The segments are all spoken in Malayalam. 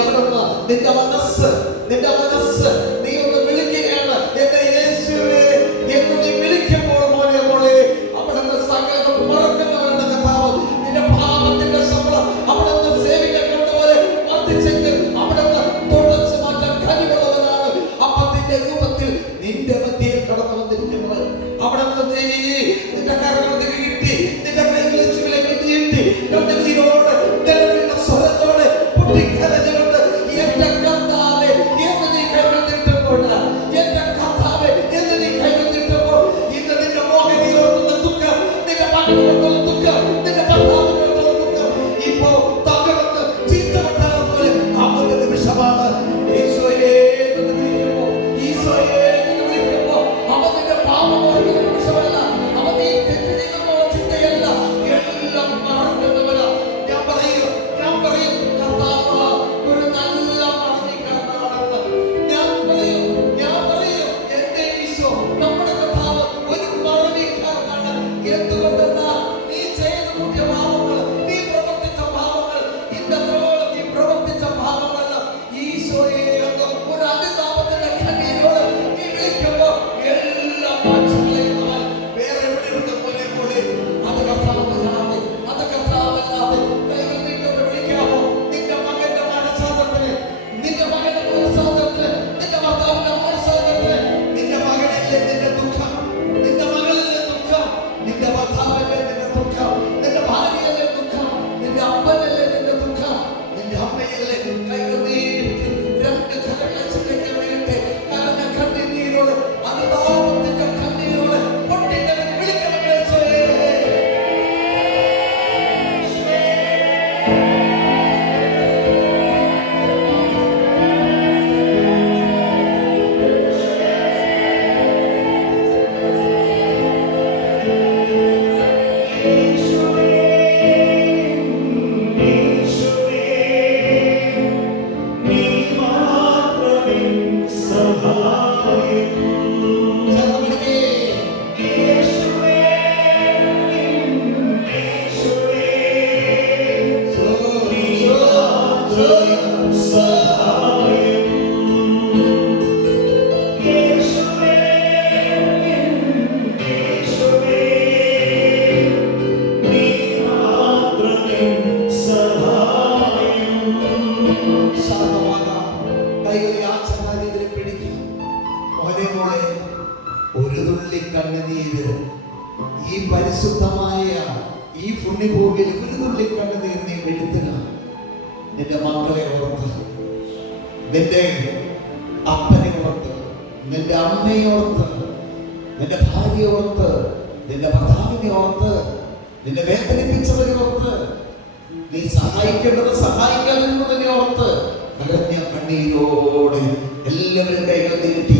അവിടുന്ന് നിന്റെ മനസ്സ് നീ ഒന്ന് വിളിക്കുകയാണ്, എന്റെ യേശുവേ എന്ന് നീ വിളിക്കുമ്പോൾ മോനെ മോളെ അവിടുന്ന് സകലം മറക്കുന്നവരുടെ കർത്താവ്. നിന്റെ പാപത്തിന്റെ ശമ്പളം അവിടുന്ന് സേവിക്കപ്പെട്ടതുപോലെ വർദ്ധിച്ചെങ്കിൽ അവിടുന്ന് തുടച്ചു മാറ്റാൻ കഴിവുള്ളവനാണ്. അപ്പത്തിന്റെ രൂപത്തിൽ നിന്റെ മധ്യയിൽ കടന്നു വന്നിരിക്കുന്നവർ അവിടുന്ന് നിന്റെ കരങ്ങൾ നീട്ടി, നിന്റെ കൈകളിലേക്ക് നീട്ടി കണ്ണുനീരോട് നിലവിളിയുടെ സ്വരത്തോടെ പൊട്ടിക്കരഞ്ഞുകൊണ്ട് എന്റെ കർത്താവേ എന്ന് നീ കൈകൾ നീട്ടുമ്പോൾ, എന്റെ കർത്താവേ എന്ന് നീ കൈകൾ നീട്ടുമ്പോൾ ഇന്ന് നിന്റെ മോഹനീയോർത്തുന്ന ദുഃഖം, നിന്റെ മകനോർത്തുള്ള ദുഃഖം, നിന്റെ ഭർത്താവിനോർത്തുള്ള ദുഃഖം ഇപ്പോ തകർന്ന് ചീത്തപ്പെട്ടാൽ പോലെ അവന്റെ നിമിഷമാണ്. ഈശോയെ എന്ന് വിളിക്കുമ്പോ, ഈശോയെ എന്ന് വിളിക്കുമ്പോ അവൻ നിന്റെ പാപമോർക്കുന്ന നിമിഷമല്ല, അവൻ നീ തെറ്റ് ചെയ്യുന്നുള്ള ചിന്തയല്ല, എല്ലാം മറക്കുന്നവരാ. ഞാൻ പറയും കർത്താവ് ഒരു നല്ല മടങ്ങിക്കാരനാണെന്ന്. ഞാൻ പറയും എന്റെ ഈശോ നമ്മുടെ കർത്താവ് ഒരു മടങ്ങിക്കാരനാണ്. എന്തുകൊണ്ടെന്നാൽ നീ ചെയ്തു കൂട്ടിയ പാപങ്ങൾ, നീ പ്രവർത്തിച്ച പാപങ്ങൾ, ഇന്നത്തോളം നീ പ്രവർത്തിച്ച പാപങ്ങൾ ഈശോയെ എന്ന് ഒരു അനുതാപത്തിന്റെ കണ്ണീരോട് നീ വിളിക്കുമ്പോൾ എല്ലാം മാറ്റിക്കളയുന്നവൻ വേറെ എവിടെയുണ്ട് പോലെ പോലെ. അത് കർത്താവല്ലാതെ കൈകൾ നീട്ടോട് വിളിക്കാമോ? നിന്റെ മകന്റെ മനസ്സാന്തരത്തിന്, നിന്റെ മകന്റെ മനസ്സാന്തരത്തിന്, നിന്റെ ഭർത്താവിന്റെ മനസ്സാന്തരത്തിന്. നിന്റെ മകനല്ലേ നിന്റെ ദുഃഖം, നിന്റെ മകളിലെ ദുഃഖം, നിന്റെ ഭർത്താവല്ലേ നിന്റെ ദുഃഖം, നിന്റെ ഭാര്യയല്ലേ ദുഃഖം, നിന്റെ അപ്പനല്ലേ നിന്റെ ദുഃഖം, നിന്റെ അമ്മയല്ലേ. കൈകൾ നീട്ടി രണ്ട് കരങ്ങളെ ചിന്തയ്ക്ക് വേണ്ടി കരഞ്ഞ കണ്ണീരോട് അനുതാപത്തിന്റെ കണ്ണീരോട് പൊട്ടിക്കരഞ്ഞ് വിളിക്കണം യേശുവേ. ഒരു തുള്ളി കണ്ണുനീര് ഈ പരിശുദ്ധമായ ഈ പുണ്യഭൂമിയിൽ ഒരു തുള്ളി കണ്ണുനീർ നീ വീഴ്ത്തുക. നിന്റെ മക്കളെ ഓർത്ത്, നിന്റെ അപ്പനെ ഓർത്ത്, നിന്റെ അമ്മയെ ഓർത്ത്, നിന്റെ ഭാര്യയെ ഓർത്ത്, നിന്റെ ഭർത്താവിനെ ഓർത്ത്, നിന്നെ വേദനിപ്പിച്ചവരെ ഓർത്ത്, നീ സഹായിക്കേണ്ടത് സഹായിക്കാതിരുന്നതിനെ ഓർത്ത് കരഞ്ഞ കണ്ണീരോടെ എല്ലാവരും കൈകൾ നീട്ടി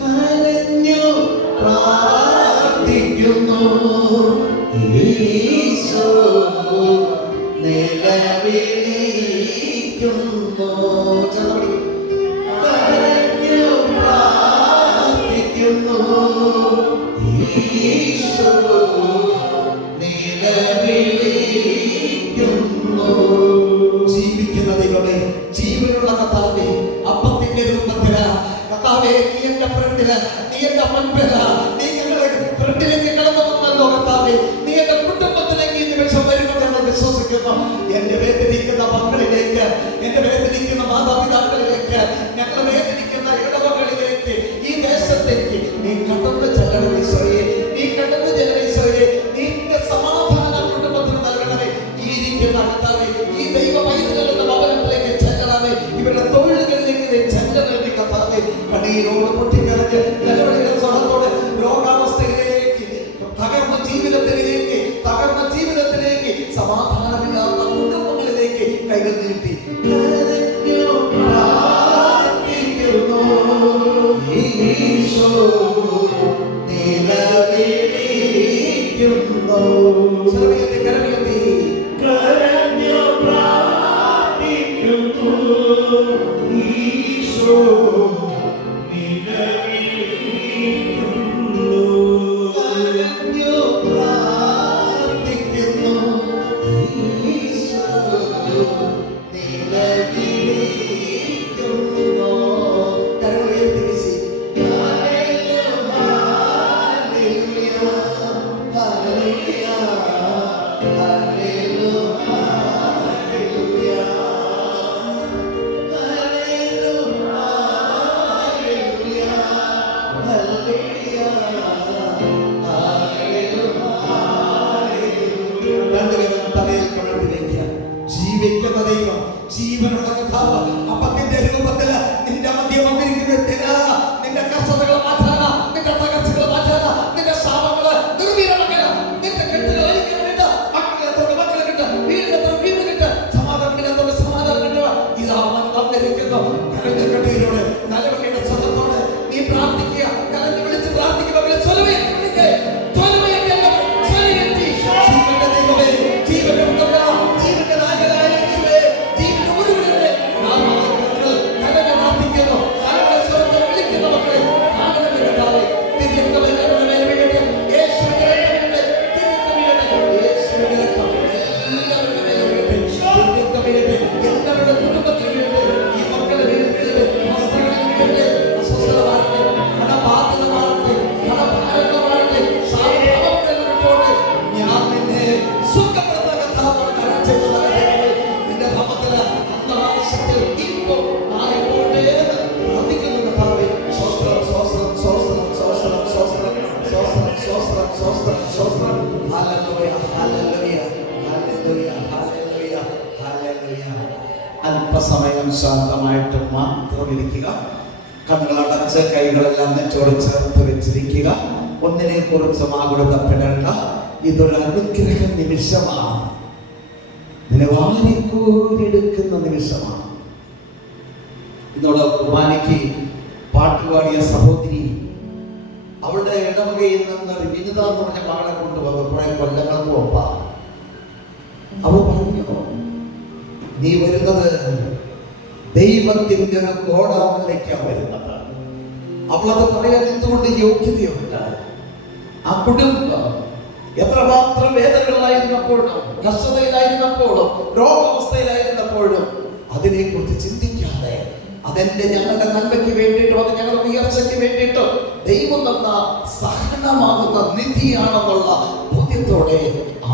കരഞ്ഞു പ്രാർത്ഥിക്കുന്നു. ഈശോ നിലവിളിക്കുന്നു. കരഞ്ഞു പ്രാർത്ഥിക്കുന്നു. ഈശോ നിലവിളിക്കുന്നു. ജീവിക്കുന്ന ദൈവമേ, ജീവനുള്ള കർത്താവേ, അപ്പത്തിന്റെ രൂപത്തില് കർത്താവേ, നീ എന്റെ ഫ്രണ്ടില്, നീ എന്റെ മുൻപില്, നീ ഞങ്ങളുടെ ഫ്രണ്ടിലേക്ക് കടന്നു വന്നല്ലോ കർത്താവേ. നീ എന്റെ കുടുംബത്തിലേക്ക് ഈ നിമിഷം വരുമെന്ന് ഞങ്ങൾ വിശ്വസിക്കുന്നു. എന്റെ വേദനിക്കുന്ന മക്കളിലേക്ക്, എന്റെ വേദനിക്കുന്ന മാതാപിതാക്കളിലേക്ക്, ഞങ്ങൾ വേദനിക്കുന്ന ഇടവകളിലേക്ക്, ഈ ദേശത്തേക്ക് നീ കടന്നു ചെല്ലണം ഈശോയെ. നീ കടന്നു ചെല്ലണം ഈശോയെ. നിന്റെ സമാധാനം കുടുംബത്തിന് നൽകണമേ. ഈ ഇരിക്കുന്ന കർത്താവേ, ഈ ദൈവ പൈതൃകളുടെ ഭവനത്തിലേക്ക് ചെല്ലണമേ. ഇവരുടെ തൊഴിലുകളിലേക്ക് ചെല്ലണമേ കർത്താവേ. കണ്ണീരോട് പൊട്ടിക്കരഞ്ഞ് നിലവിളിയുടെ സ്വരത്തോടെ രോഗാവസ്ഥയിലേക്ക്, തകർന്ന ജീവിതത്തിലേക്ക്, സമാധാനമില്ലാത്ത കുടുംബങ്ങളിലേക്ക് കൈകൾ നീട്ടി പ്രാർത്ഥിക്കുന്നു. ഈശോ നിലവിളിക്കുന്നു. കരഞ്ഞു പ്രാർത്ഥിക്കുന്നു. ഈശോ നിലവിളിക്കുന്നു. അല്പസമയം ശാന്തമായിട്ട് മാത്രം ഇരിക്കുക. കണ്ണുകളടച്ച് കൈകളെല്ലാം നെഞ്ചോട് ചേർത്ത് വെച്ചിരിക്കുക. ഒന്നിനെ കുറിച്ചും ആകുലപ്പെടേണ്ട. ഇതൊരു അനുഗ്രഹ നിമിഷമാണ്. നിലവാരിക്കൂരെടുക്കുന്ന നിമിഷമാണ്. ഇതോടെ കുർബാനയ്ക്ക് പാട്ടുപാടിയ സഹോദരി അവളുടെ ഇടവകയിൽ നിന്ന് വിനിത എന്ന് പറഞ്ഞ മകളെ കൊണ്ടുവന്നു. കുറെ കൊല്ലങ്ങൾക്ക് മുമ്പ് അവൾ പറഞ്ഞു, നീ വരുന്നത് ദൈവത്തിന്റെ ഒരു ഗോഡൗണിലേക്കാണ് വരുന്നത്. അവളത് പറയാൻ എന്തുകൊണ്ട് യോഗ്യതയുണ്ട്. ആ കുടുംബം എത്രമാത്രം വേദനകളിലായിരുന്നപ്പോഴും കഷ്ടതയിലായിരുന്നപ്പോഴും രോഗാവസ്ഥയിലായിരുന്നപ്പോഴും അതിനെക്കുറിച്ച് ചിന്തിക്കാതെ അതെന്റെ ഞങ്ങളുടെ നന്മയ്ക്ക് വേണ്ടിയിട്ടും അത് ഞങ്ങളുടെ ഉയർച്ചയ്ക്ക് വേണ്ടിയിട്ടും ദൈവം തന്ന സഹനമാകുന്ന നിധിയാണെന്നുള്ള ബോധ്യത്തോടെ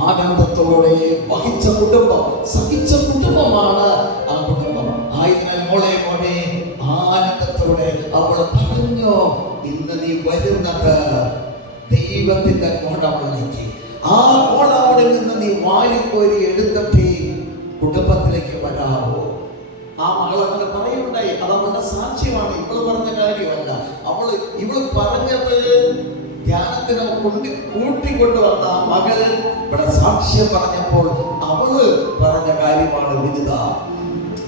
ആനന്ദത്തോടെ വഹിച്ച കുടുംബം, സഹിച്ച കുടുംബമാണ് ആ കുടുംബം. ആയതിനാൽ മോളെ ആനന്ദത്തോടെ അവൾ പറഞ്ഞു, ഇന്ന് നീ വരുന്നത് ദൈവത്തിന്റെ ഗോഡൗണിലേക്ക്. ആ ഗോഡൗണിൽ നിന്ന് നീ വാരിക്കോരി എടുത്തിട്ട് കുടുംബത്തിലേക്ക് വരാവോ? ആ മകൾ അങ്ങനെ പറയുണ്ടായി. അത് അവളുടെ സാക്ഷ്യമാണ്. ഇവള് പറഞ്ഞ കാര്യമല്ല. ഇവള് പറഞ്ഞത് ധ്യാനത്തിന് കൂട്ടിക്കൊണ്ടുവന്ന മകൾ ഇവിടെ സാക്ഷ്യം പറഞ്ഞപ്പോൾ അവള് പറഞ്ഞ കാര്യമാണ് വിനിത.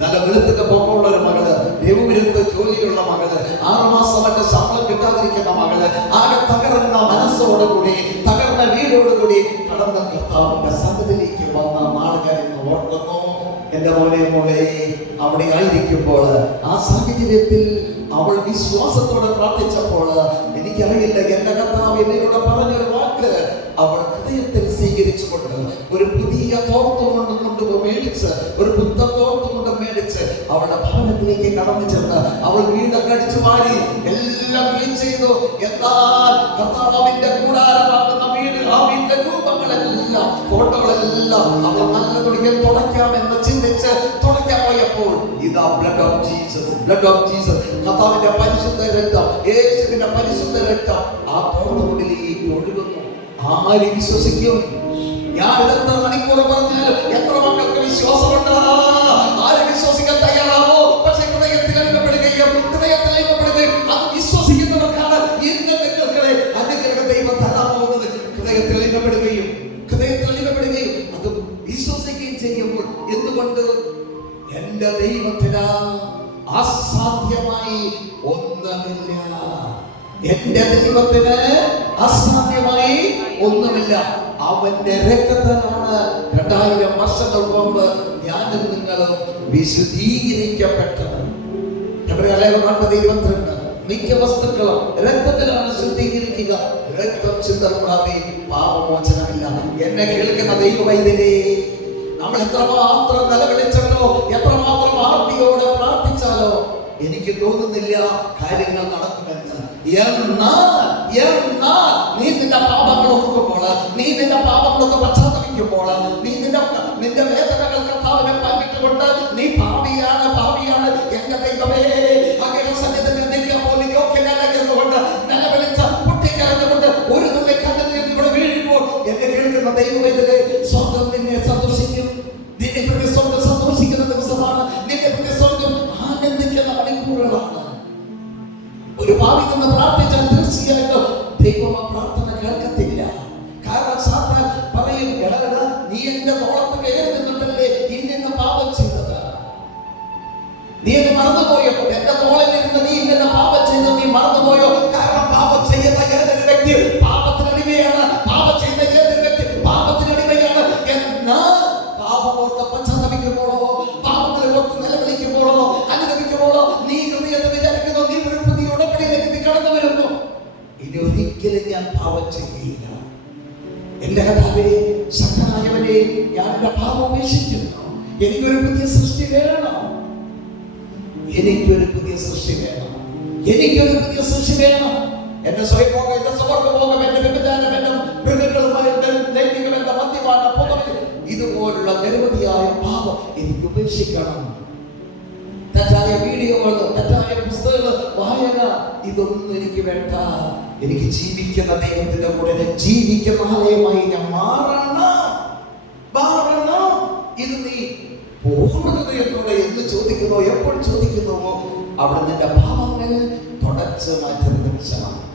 നല്ല വെളുത്തിന്റെ പൊക്കമുള്ള ഒരു മകള്, ദൈവവിരുദ്ധ ജോലിയുള്ള മകള്, 6 മാസമായിട്ട് ശമ്പളം കിട്ടാതിരിക്കുന്ന മകള്, ആകെ തകർന്ന മനസ്സോടുകൂടി തകർന്ന വീടോടുകൂടി കടന്ന കർത്താവിന്റെ സന്നിധിയിലേക്ക് വന്ന നാളുകാരെന്ന് ഓർക്കുന്നു. എന്റെ മോളെ അവിടെ ആയിരിക്കുമ്പോൾ ആ സാഹചര്യത്തിൽ അവൾ വിശ്വാസത്തോടെ പ്രാർത്ഥിച്ചപ്പോൾ എനിക്കറിയില്ല, എന്റെ കർത്താവ് എന്നോട് പറഞ്ഞൊരു വാക്ക് അവൾ ഹൃദയത്തിൽ സ്വീകരിച്ചുകൊണ്ട് ഒരു പുതിയ തോർത്തുകൊണ്ട് മേടിച്ച്, ഒരു പുത്ത തോർത്തുകൊണ്ട് മേടിച്ച് അവളുടെ ഭവനത്തിലേക്ക് കടന്നു ചെന്ന് അവൾ വീടൊക്കെ അടിച്ചു മാറി എല്ലാം ക്ലീൻ ചെയ്തു. എന്നാൽ കർത്താവിന്റെ കൂടാരമാകുന്ന വീട്, ആ വീടിന്റെ രൂപങ്ങളെല്ലാം ഫോട്ടോകളെല്ലാം അവൾ നല്ല തുടയ്ക്കാമെന്ന് ചിന്തിച്ച് തുടയ്ക്കാൻ പോയപ്പോൾ ഇതാ blood of Jesus, blood of Jesus, കർത്താവിന്റെ പരിശുദ്ധ രക്തം, യേശുവിന്റെ പരിശുദ്ധ രക്തം ആ തോർത്തുകൊണ്ടിലേക്ക് ഒഴുകുന്നു. ആര് വിശ്വസിക്കും? ഞാൻ എത്ര മണിക്കൂർ പറഞ്ഞാലും എത്ര മക്കൾക്ക് വിശ്വാസമുണ്ട്? ആര് വിശ്വസിക്കാൻ തയ്യാറാവോ? പക്ഷെ ഹൃദയത്തിൽ അനുഭവപ്പെടുകയും അത് വിശ്വസിക്കുന്നവർക്കാണ് ഇന്ന് നിങ്ങൾക്കിടെ അനുഗ്രഹ ദൈവം തരാൻ പോകുന്നത്. ഹൃദയത്തിൽ അനുഭവപ്പെടുകയും അത് വിശ്വസിക്കുകയും ചെയ്യുമ്പോൾ എന്തുകൊണ്ട്? എന്റെ ദൈവത്തിന് അസാധ്യമായി ഒന്നുമില്ല. എന്റെ ദൈവത്തിന് അസാധ്യമായി ഒന്നുമില്ല. അവന്റെ രക്തത്തിലാണ് 2000 വർഷങ്ങൾ മുമ്പ് ഞാനും നിങ്ങളും വിശുദ്ധീകരിക്കപ്പെട്ടത്. മിക്ക വസ്തുക്കളും രക്തത്തിലാണ് ശുദ്ധീകരിക്കുക. രക്തം ചിന്തപ്പെടാതെ പാപമോചനമില്ല. എന്നെ കേൾക്കുന്ന ദൈവവൈദ്യരെ, നമ്മൾ എത്രമാത്രം നിലവിളിച്ചല്ലോ, എത്രമാത്രം ആർത്തിയോടെ പ്രാർത്ഥിച്ചാലോ എനിക്ക് തോന്നുന്നില്ല കാര്യങ്ങൾ നടക്കുമെന്ന്. എന്നാൽ നീ നിന്റെ പാപങ്ങൾ ഓർക്കുമ്പോൾ, നീ നിന്റെ പാപങ്ങളൊക്കെ പശ്ചാത്തപിക്കുമ്പോൾ, നീ നിന്റെ വേദനകൾ കർത്താവിനെ പങ്കിട്ടുകൊണ്ട് നീ പാപിയാണ് എന്റെ ദൈവമേ അങ്ങനെ സന്നിധിയിൽ നിൽക്കുമ്പോൾ യോഗ്യനല്ലെന്നുകൊണ്ട് നിലവിളിച്ച് പൊട്ടിക്കരഞ്ഞുകൊണ്ട് ഒരു തുള്ളി കണ്ണുനീർ ഇവിടെ വീഴുമ്പോൾ എന്നെ കേൾക്കുന്ന ദൈവവേദനെ സ്വർഗ്ഗം നിന്നെ സന്തോഷിക്കും. നിന്നെ പ്രതി സ്വർഗ്ഗം സന്തോഷിക്കുന്ന ദിവസമാണ്. നിന്നെ പ്രതി സ്വർഗ്ഗം ആനന്ദിക്കുന്ന മണിക്കൂറുകളാണ്. ഒരു പാപി നിന്ന് പ്രാർത്ഥിച്ചാൽ തീർച്ചയായിട്ടും ദൈവം ആ പ്രാർത്ഥന കേൾക്കത്തില്ല. കാരണം സാത്താൻ പറയും, നീ എന്റെ തോളത്ത് കയറി നിന്നിട്ടല്ലേ ഇന്ന പാപം ചെയ്തത്, നീ എന്നെ മറന്നുപോയോ? എന്റെ തോളിൽ നിന്ന് നീ ഇന്ന പാപം ചെയ്തത് നീ മറന്നുപോയോ? കാരണം പാപം ചെയ്യുന്ന ഏതൊരു വ്യക്തി പാപത്തിന് അടിമയാണ്. പാപം ചെയ്യുന്ന ഏതൊരു വ്യക്തി പാപത്തിന് അടിമയാണ്. എന്നാൽ പാപമോർത്ത് പശ്ചാത്തപിക്കുമ്പോഴോ, പാപങ്ങളെ ഓർത്ത് നിലവിളിക്കുമ്പോഴോ, അനുഭവിക്കുമ്പോഴോ നീ ഹൃദയത്തിൽ വിചാരിക്കുന്നു നീ ഒരു പുതിയ ഉടമ്പടിയിലേക്ക് നീ കടന്നു വരുന്നു. ഇനി ഒരിക്കലും ഞാൻ പാപം ചെയ്യില്ല. എന്റെ കർത്താവേ, ശക്തനായവനെ, ഞാൻ എന്റെ പാപം ഉപേക്ഷിക്കുന്നു. എനിക്കൊരു പുതിയ സൃഷ്ടി വേണം. എനിക്കൊരു പുതിയ സൃഷ്ടി വേണം. എന്റെ സ്വയംഭോഗം, എന്റെ സ്വർഗ്ഗഭോഗം, എന്റെ വ്യഭിചാരം, എന്റെ മൃഗങ്ങളുമായിട്ട് ലൈംഗികം, എന്റെ മദ്യപാനം, പുകവലി, ഇതുപോലുള്ള നിരവധിയായ പാപം എനിക്ക് ഉപേക്ഷിക്കണം. തെറ്റായ വീഡിയോകൾ, തെറ്റായ പുസ്തകങ്ങൾ, വായന, ഇതൊന്നും എനിക്ക് വേണ്ട. എനിക്ക് ജീവിക്കുന്ന ദൈവത്തിന്റെ കൂടെ ജീവിക്കുന്ന ആലയമായി ഞാൻ മാറണം. ഇത് നീ പൂർണ്ണതയോടെ എന്ന് ചോദിച്ചു അവിടെ നിന്റെ പാപങ്ങൾ തുടച്ചു മാറ്റുന്ന നിമിഷമാണ്.